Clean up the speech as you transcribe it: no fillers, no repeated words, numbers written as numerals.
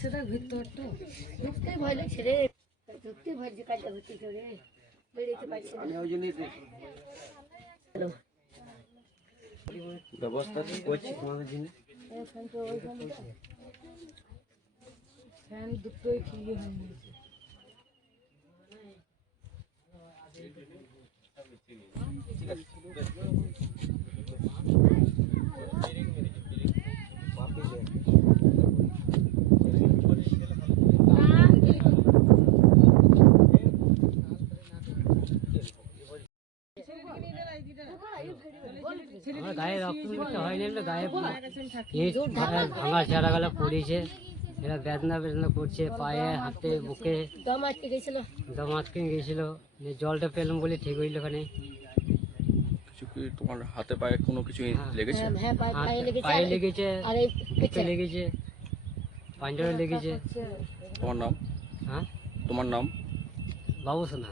সেটা ভিতর তো ঢুকতে ভয় লাগছে রে, ঢুকতে ভয় যে কাজটা হচ্ছে করে বেরোতে পারছি না। ব্যবস্থা করছি তোমাদের জন্য। ফ্যান দুটোই ঠিকই হয়ে গেছে। আমার গায়ে রক্ত হয়নি, গায়ে ভাঙা চারাগুলো পড়েছে, এরা বেদনা বেদনা করছে পায়ে হাতে বুকে, দম আটকে গেছিল। দম আটকে গেছিল। জলটা পেলাম বলে ঠিক হইল। ওখানে কিছু কি তোমার হাতে পায়ে কোনো কিছু লেগেছে? হ্যাঁ পায়ে লেগেছে, পায়ে লেগেছে, আর এই বুকে লেগেছে, পাঞ্জরে লেগেছে। তোমার নাম? হ্যাঁ, তোমার নাম? বাবু সোনা।